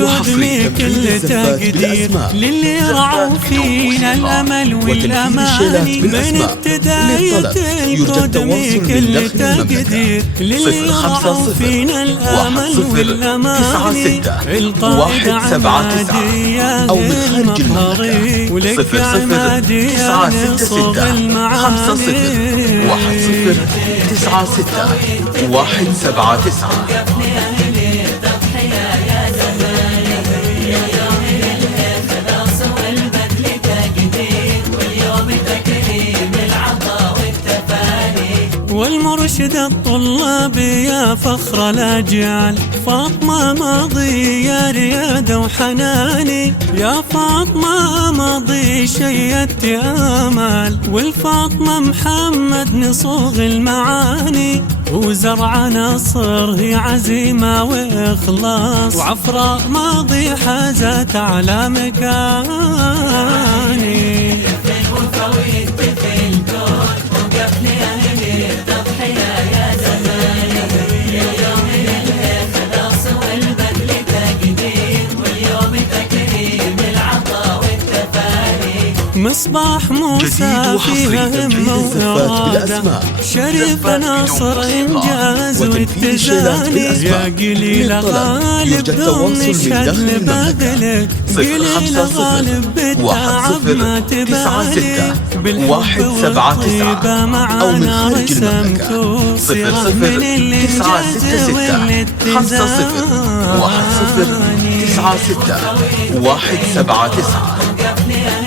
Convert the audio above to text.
القدم كل تقدير للي رعوا فينا الأمل والأماني من ابتداية القدم كل تقدير للي رعوا فينا الأمل والأماني القائد عمادي أو من خارج المملكة ولك عمادي صوغ المعاني 1096 والمرشد الطلابي يا فخر الأجيال فاطمة ماضي يا ريادة وحناني يا فاطمة ماضي شيدت آمال والفاطمة محمد نصوغ المعاني وزرع نصر هي عزيمة وإخلاص وعفراء ماضي حازت على مكاني مصباح موسى فيها همة وإرادة شريف ناصر إنجاز والتزاني يا قليل غالب دوم نشهد لبذلك قليل غالب بالتعب ما تبالي بالحب والطيبة معانا رسمتو صيغة من الإنجاز والاتزان 1096 179